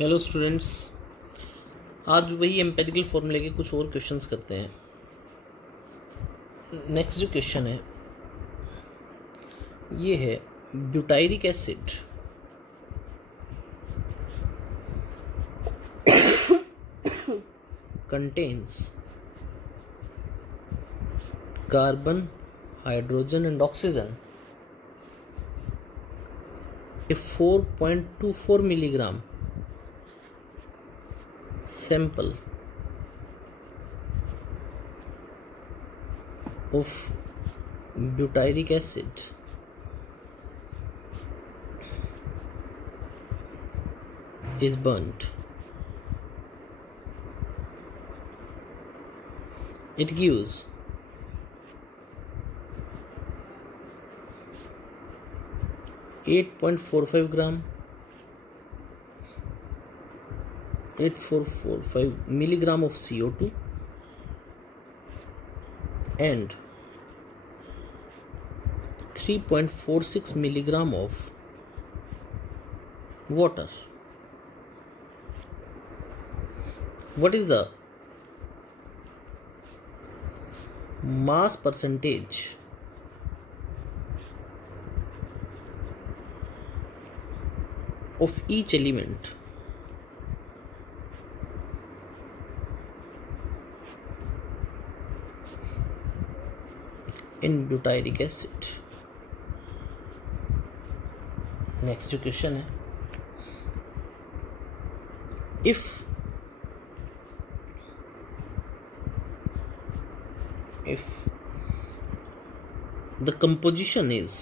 Hello students, आज वही empirical फॉर्मूले के कुछ और क्वेश्चंस करते हैं। नेक्स्ट जो क्वेश्चन है ये है butyric acid contains carbon, hydrogen and oxygen a 4.24 milligram sample of butyric acid is burnt. It gives 8.45 gram 8445 milligram of CO2 and 3.46 milligram of water. What is the mass percentage of each element in butyric acid? Next जो question है, if the composition is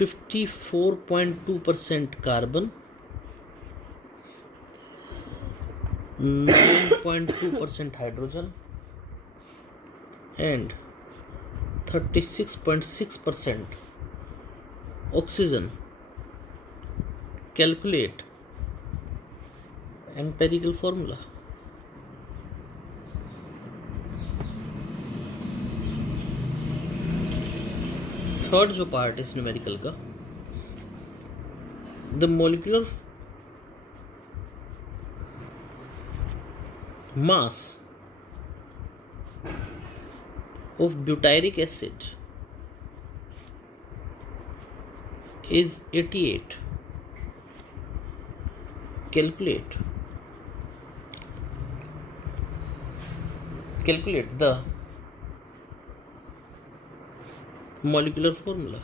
54.2% carbon, 9.2% hydrogen and 36.6% oxygen, calculate empirical formula. Third जो part है इस numerical का, the molecular mass of butyric acid is 88. Calculate the molecular formula.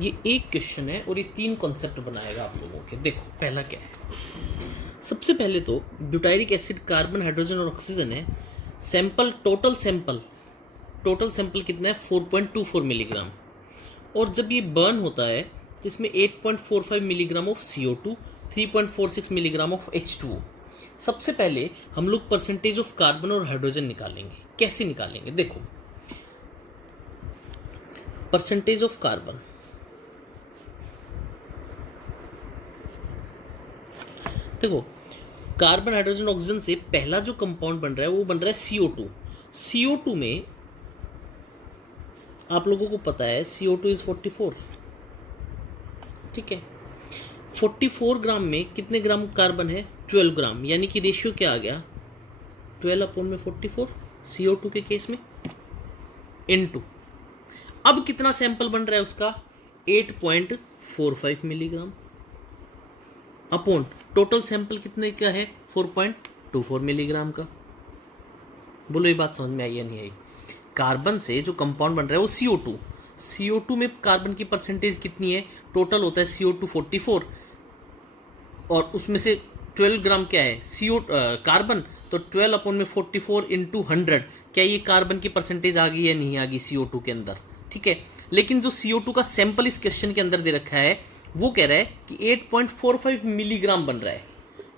ये एक question है और ये तीन कॉन्सेप्ट बनाएगा आप लोगों के। देखो पहला क्या है, सबसे पहले तो ब्यूटाइरिक एसिड कार्बन, हाइड्रोजन और ऑक्सीजन है। सैंपल टोटल सैंपल कितना है 4.24 मिलीग्राम। और जब ये बर्न होता है तो इसमें 8.45 milligram of CO2, 3.46 milligram of H2O। सबसे पहले हम लोग परसेंटेज ऑफ कार्बन और हाइड्रोजन निकालेंगे। कैसे निकालेंगे, देखो परसेंटेज ऑफ कार्बन, देखो कार्बन, हाइड्रोजन, ऑक्सीजन से पहला जो कंपाउंड बन रहा है वो बन रहा है CO2। CO2 में आप लोगों को पता है CO2 इज 44, ठीक है। 44 ग्राम में कितने ग्राम कार्बन है, 12 ग्राम, यानी कि रेशियो क्या आ गया 12/44 CO2 के केस में इनटू। अब कितना सैंपल बन रहा है उसका 8.45 मिलीग्राम अपॉन टोटल सैंपल कितने का है 4.24 मिलीग्राम का। बोलो ये बात समझ में आई या नहीं आई। कार्बन से जो कंपाउंड बन रहा है वो CO2 में कार्बन की परसेंटेज कितनी है, टोटल होता है CO2 44 और उसमें से 12 ग्राम क्या है कार्बन, तो 12/44 इंटू 100, क्या ये कार्बन की परसेंटेज आ गई या नहीं आ गई CO2 के अंदर, ठीक है। लेकिन जो CO2 का सैंपल इस क्वेश्चन के अंदर दे रखा है वो कह रहा है कि 8.45 मिलीग्राम बन रहा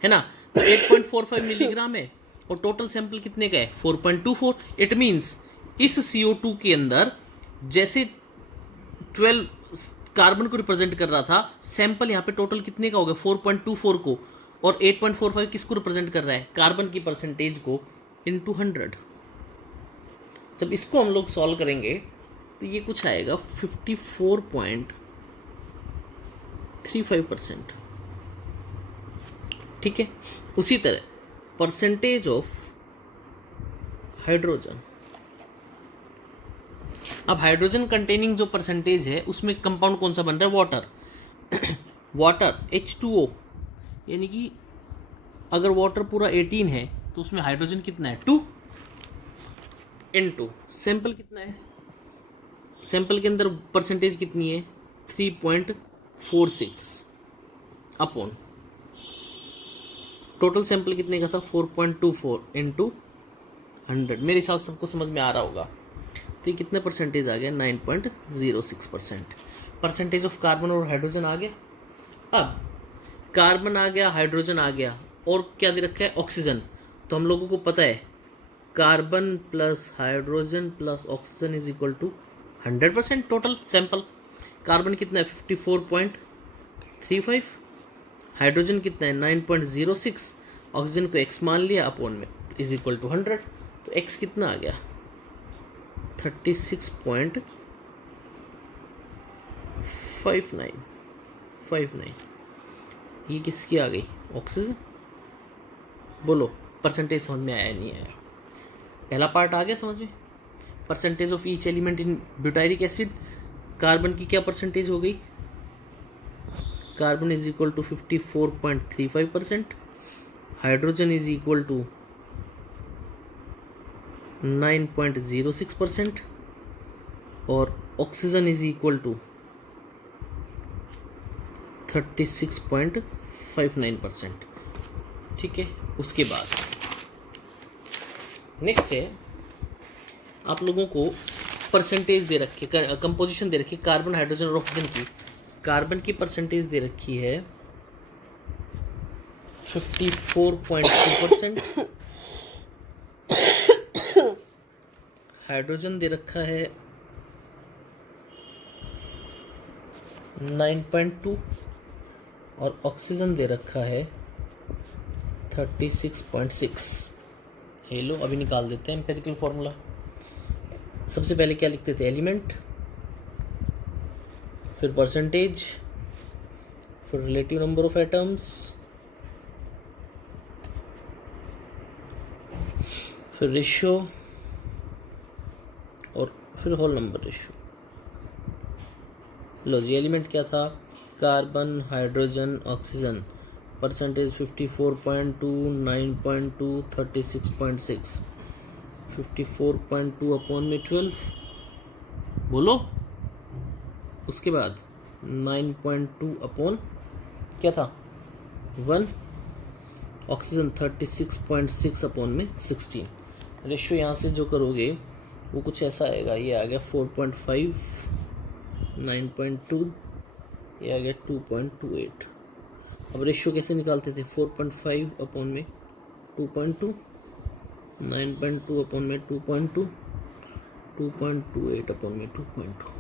है ना। तो 8.45 मिलीग्राम है और टोटल सैंपल कितने का है 4.24। इट मीन्स इस CO2 के अंदर जैसे 12 कार्बन को रिप्रेजेंट कर रहा था, सैंपल यहाँ पे टोटल कितने का हो गया 4.24 को और 8.45 किसको रिप्रेजेंट कर रहा है? कार्बन की परसेंटेज को इनटू 100। जब इसको हम लोग सॉल्व करेंगे तो ये कुछ आएगा 54.35%। ठीक है। उसी तरह परसेंटेज ऑफ हाइड्रोजन, अब हाइड्रोजन कंटेनिंग जो परसेंटेज है उसमें कंपाउंड कौन सा बन रहा है? वाटर। वाटर H2O, यानी कि अगर वाटर पूरा 18 है तो उसमें हाइड्रोजन कितना है? 2 इनटू सैंपल कितना है? सैंपल के अंदर परसेंटेज कितनी है? 3.46 अपॉन टोटल सैंपल कितने का था? 4.24 इंटू 100। मेरे हिसाब से सबको समझ में आ रहा होगा। तो ये कितने परसेंटेज आ गया? 9.06%। परसेंटेज ऑफ कार्बन और हाइड्रोजन आ गया। अब कार्बन आ गया, हाइड्रोजन आ गया, और क्या दे रखा है? ऑक्सीजन। तो हम लोगों को पता है carbon plus hydrogen plus oxygen is equal to 100% total sample. Carbon कितना है? 54.35, हाइड्रोजन कितना है? 9.06, ऑक्सीजन को x मान लिया, अपॉन में इज इक्वल टू 100। तो x कितना आ गया? 36.59। ये किसकी आ गई? ऑक्सीजन। बोलो परसेंटेज समझ में आया नहीं आया? पहला पार्ट आ गया समझ में? Percentage of each element in butyric acid. Carbon की क्या परसेंटेज हो गई? Carbon is equal to 54.35%, hydrogen is equal to 9.06%, और ऑक्सीजन इज इक्वल टू 36.59%। ठीक है। उसके बाद नेक्स्ट है, आप लोगों को परसेंटेज दे रखी है, कंपोजिशन दे रखी है कार्बन, हाइड्रोजन और ऑक्सीजन की। कार्बन की परसेंटेज दे रखी है 54.2%, हाइड्रोजन दे रखा है 9.2, और ऑक्सीजन दे रखा है 36.6। ये लो अभी निकाल देते हैं एम्पिरिकल फॉर्मूला। सबसे पहले क्या लिखते थे? एलिमेंट, फिर परसेंटेज, फिर रिलेटिव नंबर ऑफ एटम्स, फिर रेशियो, और फिर होल नंबर रेशियो। लो जी, एलिमेंट क्या था? Carbon, hydrogen, oxygen. Percentage 54.2, 9.2, 36.6। 54.2 upon में 12। बोलो। उसके बाद 9.2 अपॉन क्या था? 1। ऑक्सीजन 36.6 अपॉन में 16। रेशियो यहाँ से जो करोगे वो कुछ ऐसा आएगा। ये आ गया 4.5, 9.2, ये आ गया 2.28। अब रेशियो कैसे निकालते थे? 4.5 अपॉन में 2.2, 9.2 अपॉन में 2.2, 2.28 अपॉन में 2.2।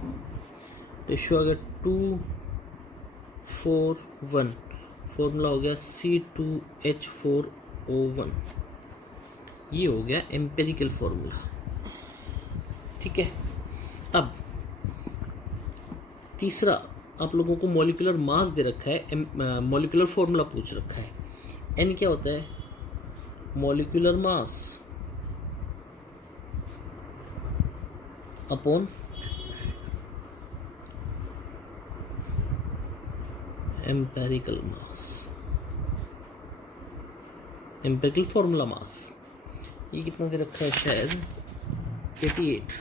रेशियो आ गया 2:4:1। फॉर्मूला हो गया C2H4O1। ये हो गया एम्पिरिकल फॉर्मूला। ठीक है। अब तीसरा, आप लोगों को मॉलिक्यूलर मास दे रखा है, मॉलिक्यूलर फॉर्मूला पूछ रखा है। एन क्या होता है? मॉलिक्यूलर मास अपॉन एम्पेरिकल मास, एम्पेरिकल फॉर्मूला मास। ये कितना दे रखा है? शायद 88।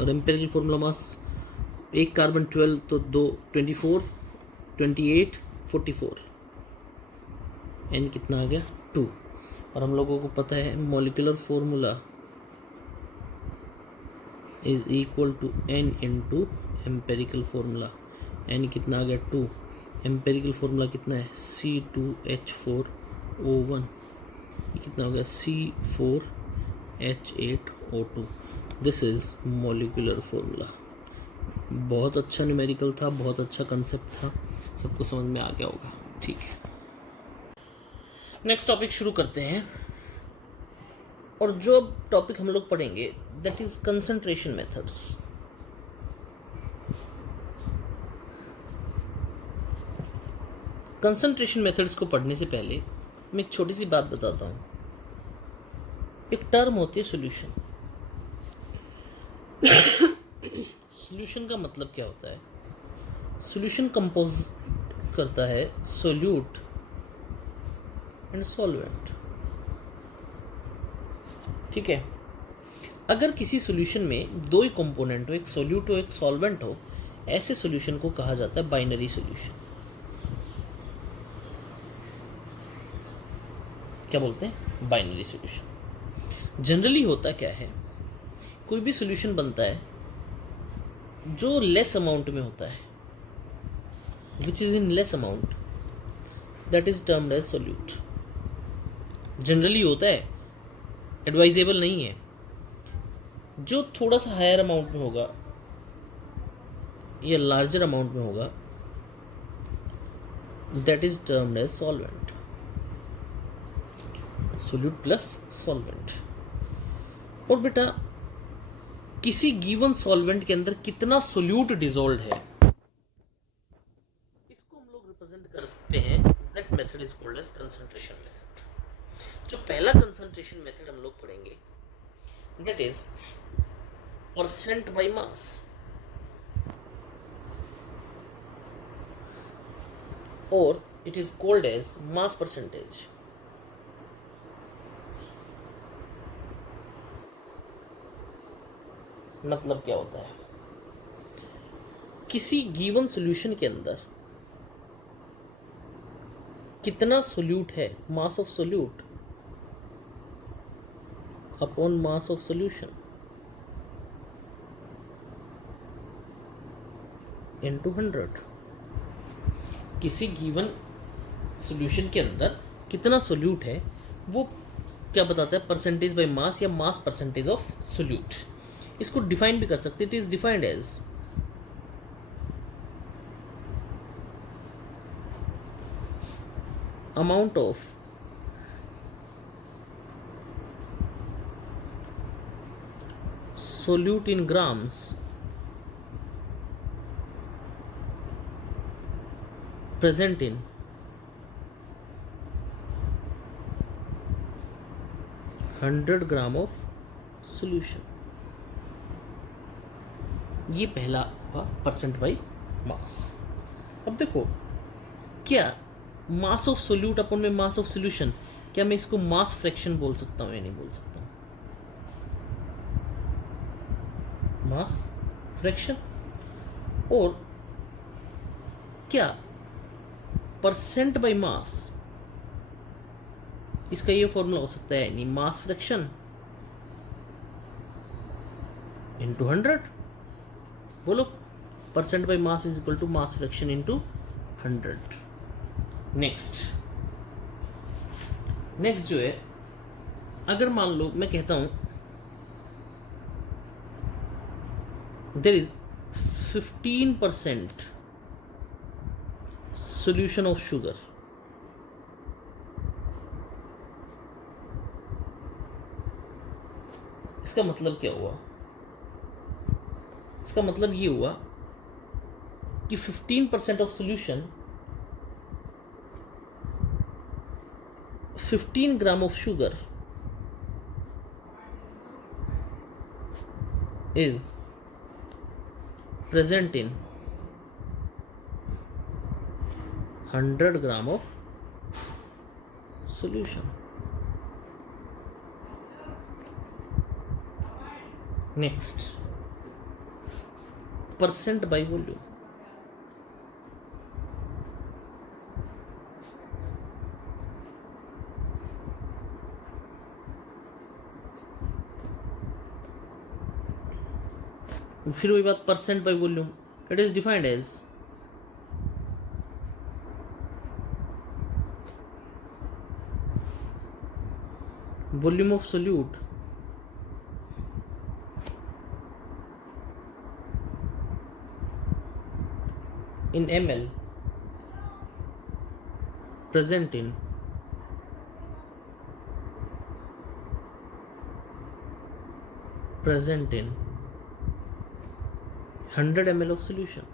और एम्पेरिकल फॉर्मूला मास, एक कार्बन 12, तो 2 24, 28, 44। एन कितना आ गया? 2। और हम लोगों को पता है molecular formula is equal to n into empirical formula. N कितना आ गया? 2। एम्पेरिकल फॉर्मूला कितना है? C2H4O1। ये कितना हो गया? C4H8O2। This is molecular formula. बहुत अच्छा न्यूमेरिकल था, बहुत अच्छा कंसेप्ट था, सबको समझ में आ गया होगा। ठीक है। नेक्स्ट टॉपिक शुरू करते हैं, और जो टॉपिक हम लोग पढ़ेंगे that is concentration methods. Concentration methods को पढ़ने से पहले मैं एक छोटी सी बात बताता हूँ। एक टर्म होती है सॉल्यूशन। सॉल्यूशन का मतलब क्या होता है? सॉल्यूशन कंपोज करता है सोल्यूट एंड सॉल्वेंट। ठीक है, अगर किसी सॉल्यूशन में दो ही कंपोनेंट हो, एक सोल्यूट हो एक सॉल्वेंट हो, ऐसे सॉल्यूशन को कहा जाता है बाइनरी सॉल्यूशन। क्या बोलते हैं? Binary solution. जनरली होता क्या है, कोई भी सॉल्यूशन बनता है जो लेस अमाउंट में होता है, which is in less amount, that is termed as solute. Generally होता है, एडवाइजेबल नहीं है। जो थोड़ा सा हायर अमाउंट में होगा या लार्जर अमाउंट में होगा, that is termed as solvent. Solute plus solvent. और बेटा, किसी गिवन सॉल्वेंट के अंदर कितना सोल्यूट डिसॉल्व है, इसको हम लोग रिप्रेजेंट कर सकते हैं। That method is called as concentration method. जो पहला कंसंट्रेशन मेथड हम लोग पढ़ेंगे that is percent by mass. और it is called as mass percentage. मतलब क्या होता है? किसी गिवन सॉल्यूशन के अंदर कितना सोल्यूट है, मास of solute upon mass of solution into 100। किसी गिवन सॉल्यूशन के अंदर कितना सोल्यूट है वो क्या बताता है? परसेंटेज बाय मास या मास परसेंटेज ऑफ सोल्यूट। इसको डिफाइन भी कर सकते हैं। It is defined as amount of solute in grams present in 100 gram of solution. ये पहला हुआ परसेंट बाई मास। अब देखो, क्या मास ऑफ सोल्यूट अपन में मास ऑफ सोल्यूशन, क्या मैं इसको मास फ्रैक्शन बोल सकता हूँ या नहीं बोल सकता हूँ? Mass fraction. और क्या परसेंट बाई मास, इसका ये फॉर्मूला हो सकता है नहीं, मास फ्रैक्शन इनटू 100। बोलो, percent by mass is equal to mass fraction into 100। Next जो है, अगर मान लो मैं कहता हूं there is 15% solution of sugar, इसका मतलब क्या हुआ? इसका मतलब ये हुआ कि 15% of solution 15 gram of sugar is present in 100 gram of solution. Next, percent by volume. फिर वही बात, percent by volume. It is defined as volume of solute in ml present in present in 100 ml of solution.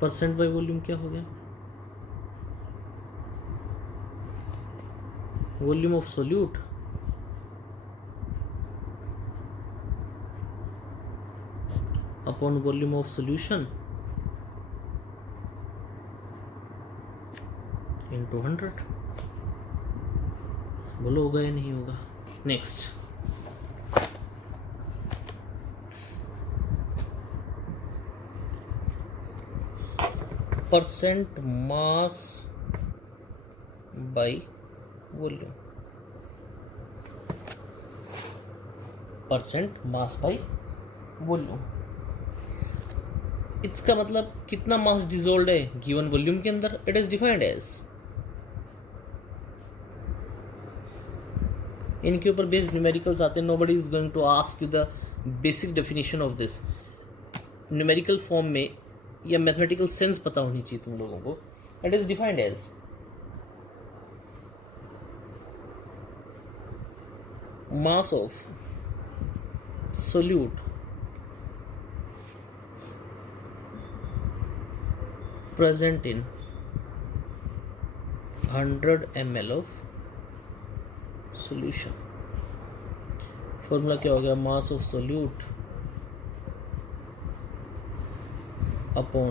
Percent by volume क्या हो गया? Volume of solute upon volume of solution into 100. बोलो होगा या नहीं होगा? Next, percent mass by volume. Percent mass by volume, इसका मतलब कितना मास डिसॉल्व है गिवन वॉल्यूम के अंदर. इट इज डिफाइंड एज, इनके ऊपर बेस्ड न्यूमेरिकल्स आते हैं. Nobody is going to ask you the basic definition of this. Numerical form में या मैथमेटिकल सेंस पता होनी चाहिए तुम लोगों को. It is defined as mass of solute present in 100 ml of solution. Formula क्या हो गया? Mass of solute upon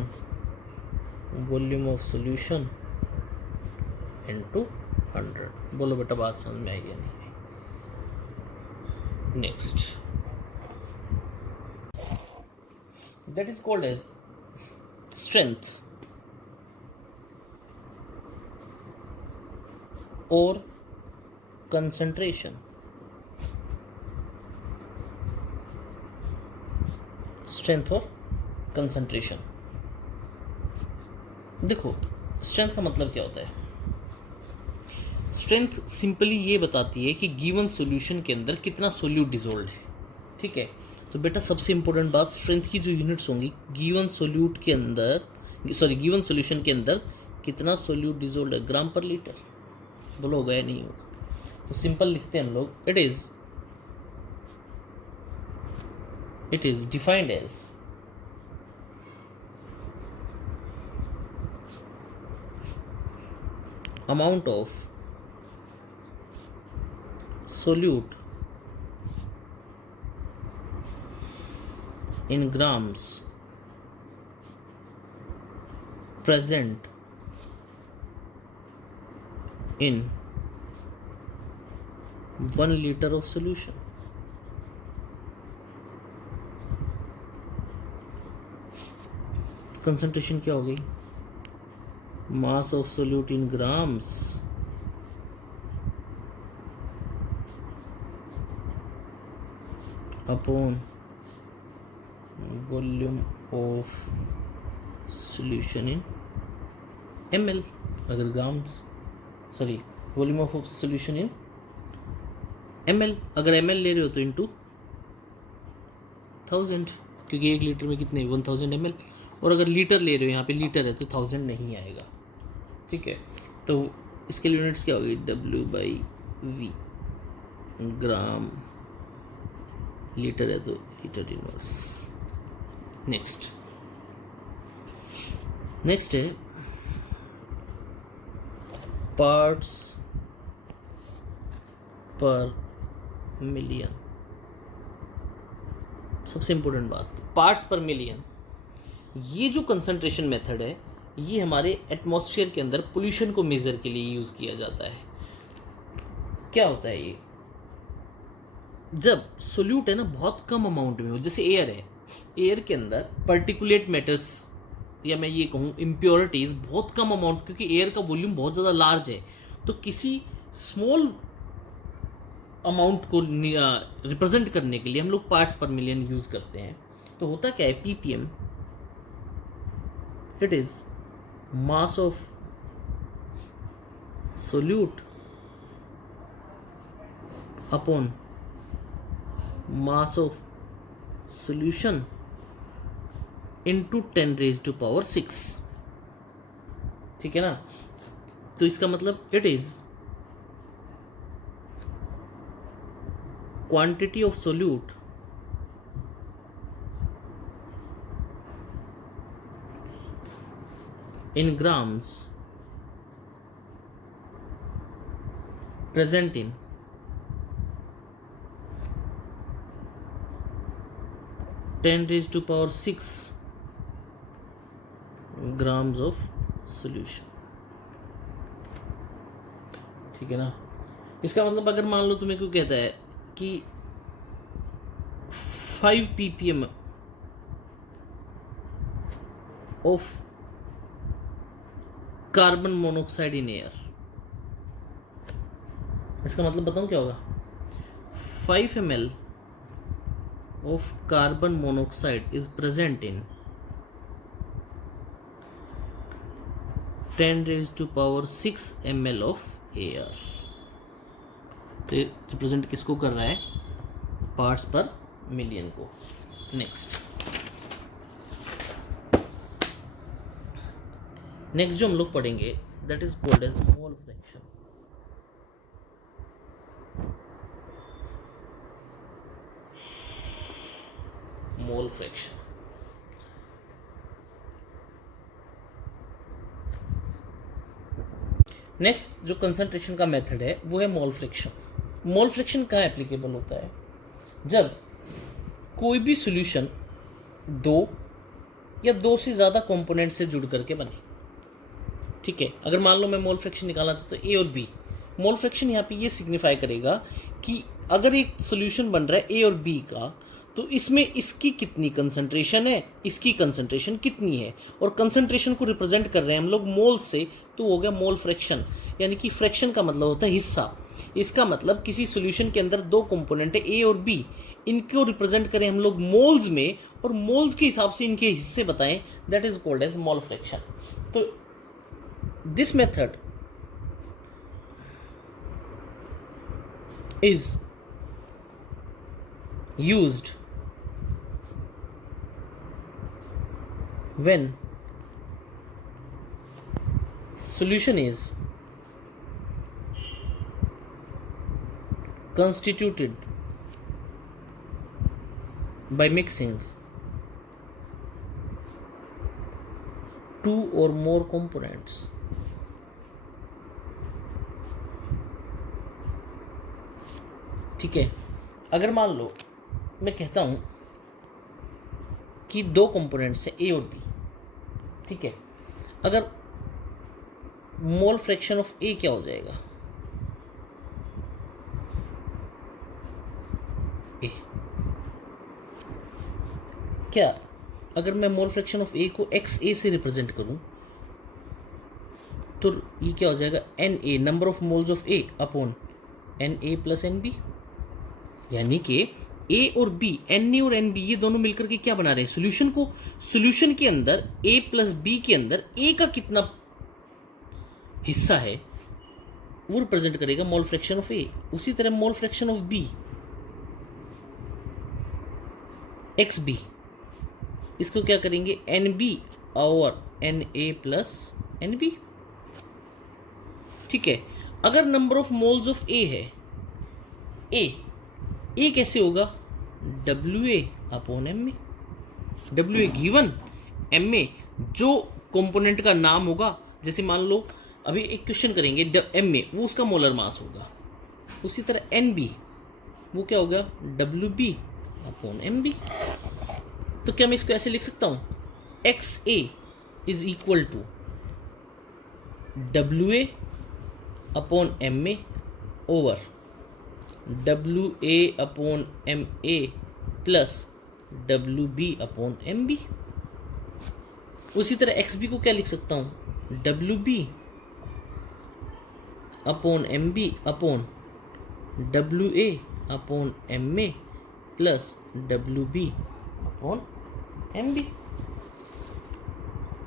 volume of solution into 100. बोलो बेटा बात समझ में आई या नहीं? Next, that is called as strength और कंसंट्रेशन. स्ट्रेंथ और कंसंट्रेशन. देखो स्ट्रेंथ का मतलब क्या होता है? स्ट्रेंथ सिंपली ये बताती है कि गिवन सॉल्यूशन के अंदर कितना सोल्यूट डिसॉल्व है. ठीक है, तो बेटा सबसे इंपॉर्टेंट बात, स्ट्रेंथ की जो यूनिट्स होंगी गिवन सोल्यूट के अंदर, सॉरी गिवन सॉल्यूशन के अंदर कितना सोल्यूट डिसॉल्व है, ग्राम पर लीटर. बोलो गया नहीं होगा? तो सिंपल लिखते हैं हम लोग. It is defined as amount of solute in grams present in 1 liter of solution. Concentration क्या हो गई? Mass of solute in grams upon volume of solution in ml. अगर grams, sorry volume of solution in ml, अगर ml ले रहे हो तो into 1000, क्योंकि 1 लीटर में कितने 1000 ml. और अगर लीटर ले रहे हो, यहाँ पे लीटर है तो 1000 नहीं आएगा. ठीक है, तो इसके लिए यूनिट्स क्या होगी? W/V. ग्राम, लीटर है तो लीटर इनवर्स. नेक्स्ट है पार्ट्स पर मिलियन. सबसे इंपॉर्टेंट बात, पार्ट्स पर मिलियन. ये जो कंसंट्रेशन मेथड है ये हमारे एटमॉस्फेयर के अंदर पोल्यूशन को मेजर के लिए यूज किया जाता है. क्या होता है ये? जब सोल्यूट है ना बहुत कम अमाउंट में हो, जैसे एयर है, एयर के अंदर पर्टिकुलेट मैटर्स या मैं ये कहूँ इम्प्योरिटीज बहुत कम अमाउंट, क्योंकि एयर का वॉल्यूम बहुत ज़्यादा लार्ज है, तो किसी स्मॉल अमाउंट को रिप्रेजेंट करने के लिए हम लोग पार्ट्स पर मिलियन यूज़ करते हैं. तो होता क्या है? ppm, it is mass of solute upon mass of solution into 10⁻⁶. ठीक है ना? तो इसका मतलब it is quantity of solute in grams present in 10⁶ grams of solution। ठीक है ना। इसका मतलब अगर मान लो तुम्हें कोई कहता है कि 5 ppm of carbon monoxide in air, इसका मतलब बताऊं क्या होगा। 5 ml of carbon monoxide is present in 10⁶ ml of air। तो रिप्रेजेंट किसको कर रहा है, पार्ट्स पर मिलियन को। नेक्स्ट जो हम लोग पढ़ेंगे that is called as mole fraction. Mole fraction next जो कंसंट्रेशन का मेथड है वो है मोल फ्रैक्शन। मोल फ्रैक्शन कहाँ एप्लीकेबल होता है, जब कोई भी सॉल्यूशन दो या दो से ज़्यादा कंपोनेंट से जुड़ करके बने। ठीक है, अगर मान लो मैं मोल फ्रैक्शन निकालना चाहता हूँ ए और बी, मोल फ्रैक्शन यहाँ पे ये सिग्निफाई करेगा कि अगर एक सॉल्यूशन बन रहा है ए और बी का, तो इसमें इसकी कितनी कंसंट्रेशन है, इसकी कंसंट्रेशन कितनी है, और कंसंट्रेशन को रिप्रेजेंट कर रहे हैं हम लोग मोल से, तो हो गया मोल फ्रैक्शन। यानी कि फ्रैक्शन का मतलब होता है हिस्सा। इसका मतलब किसी सॉल्यूशन के अंदर दो कंपोनेंट है ए और बी, इनको रिप्रेजेंट करें हम लोग मोल्स में, और मोल्स के हिसाब से इनके हिस्से बताएं, that is called as mole fraction. तो this method is used when solution is constituted by mixing two or more components। ठीक है, अगर मान लो मैं कहता हूं कि दो कंपोनेंट्स हैं ए और बी, ठीक है, अगर मोल फ्रैक्शन ऑफ ए क्या हो जाएगा, ए, क्या अगर मैं मोल फ्रैक्शन ऑफ ए को एक्स ए से रिप्रेजेंट करूं तो ये क्या हो जाएगा, n A, number of moles of A upon n A plus n B. यानी कि ए और बी, एन ए और एन बी, ये दोनों मिलकर के क्या बना रहे हैं, सॉल्यूशन को। सॉल्यूशन के अंदर ए प्लस बी के अंदर ए का कितना हिस्सा है वो रिप्रेजेंट करेगा मोल फ्रैक्शन ऑफ ए। उसी तरह mole fraction of B, x B, इसको क्या करेंगे, एन बी और n A plus n B. ठीक है, अगर number of moles of A है, ए कैसे होगा, डब्ल्यू ए अपॉन एम ए। डब्ल्यू ए गिवन, एम ए जो कंपोनेंट का नाम होगा, जैसे मान लो अभी एक क्वेश्चन करेंगे, एम ए वो उसका मोलर मास होगा। उसी तरह एन बी वो क्या होगा, W B upon M B. तो क्या मैं इसको ऐसे लिख सकता हूँ, X A is equal to W A upon M A over W A upon M A plus W B upon M B. उसी तरह एक्स बी को क्या लिख सकता हूँ, W B upon M B upon W A upon M A plus W B upon M B.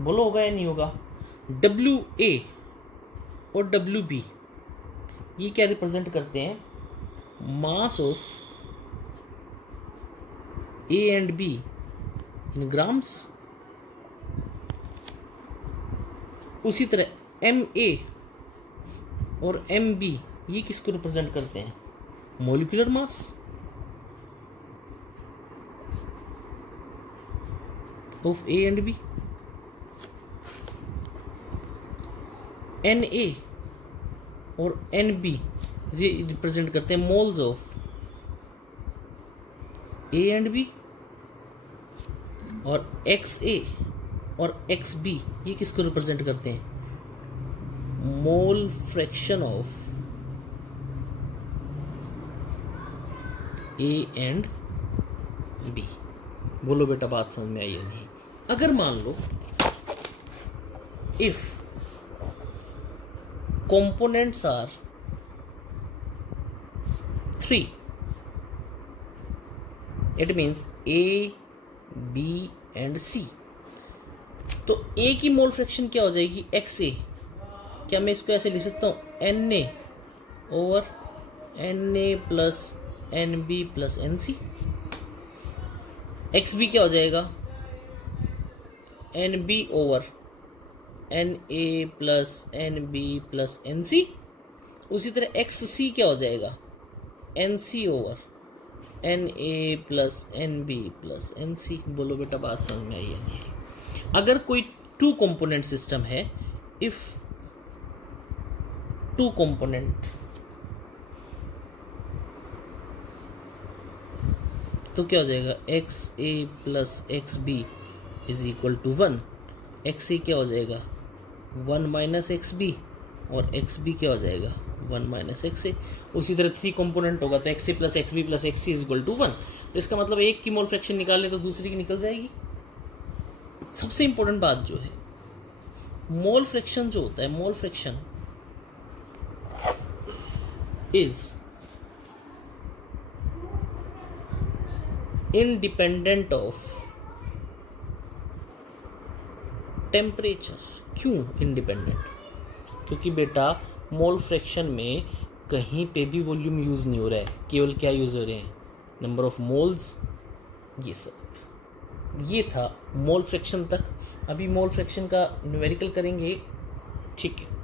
बोलो होगा या नहीं होगा। डब्ल्यू ए और डब्ल्यू बी ये क्या रिप्रेजेंट करते हैं, मास of A and be in grams. उसी तरह एम ए और एम बी ये किसको रिप्रेजेंट करते हैं, molecular mass. Of A and B, n A और एन बी रिप्रेजेंट करते हैं moles of A and B, और एक्स ए और एक्स बी ये किसको रिप्रेजेंट करते हैं, mole fraction of A and B. बोलो बेटा बात समझ में आई या नहीं। अगर मान लो if components are 3, it means A, B and C, तो A की मोल फ्रैक्शन क्या हो जाएगी, XA। क्या मैं इसको ऐसे लिख सकता हूँ, NA over NA plus NB plus NC। XB क्या हो जाएगा, NB over NA plus NB plus NC। उसी तरह XC क्या हो जाएगा, NC over NA plus NB plus NC। बोलो बेटा बात समझ में आई है नहीं। अगर कोई 2 कंपोनेंट सिस्टम है, इफ 2 कंपोनेंट, तो क्या हो जाएगा, XA plus XB is equal to 1। XA क्या हो जाएगा, 1 माइनस XB, और XB क्या हो जाएगा, 1 माइनस XA। उसी तरह 3 कंपोनेंट होगा तो XA plus XB plus XC is equal to 1। तो इसका मतलब एक की मोल फ्रैक्शन निकालने तो दूसरी की निकल जाएगी। सबसे इंपॉर्टेंट बात जो है, मोल फ्रैक्शन जो होता है, mole fraction is independent of temperature. क्यों इंडिपेंडेंट, क्योंकि बेटा मोल फ्रैक्शन में कहीं पे भी वॉल्यूम यूज़ नहीं हो रहा है, केवल क्या यूज़ हो रहे हैं, नंबर ऑफ मोल्स। ये सब ये था मोल फ्रैक्शन तक। अभी मोल फ्रैक्शन का न्यूमेरिकल करेंगे, ठीक है।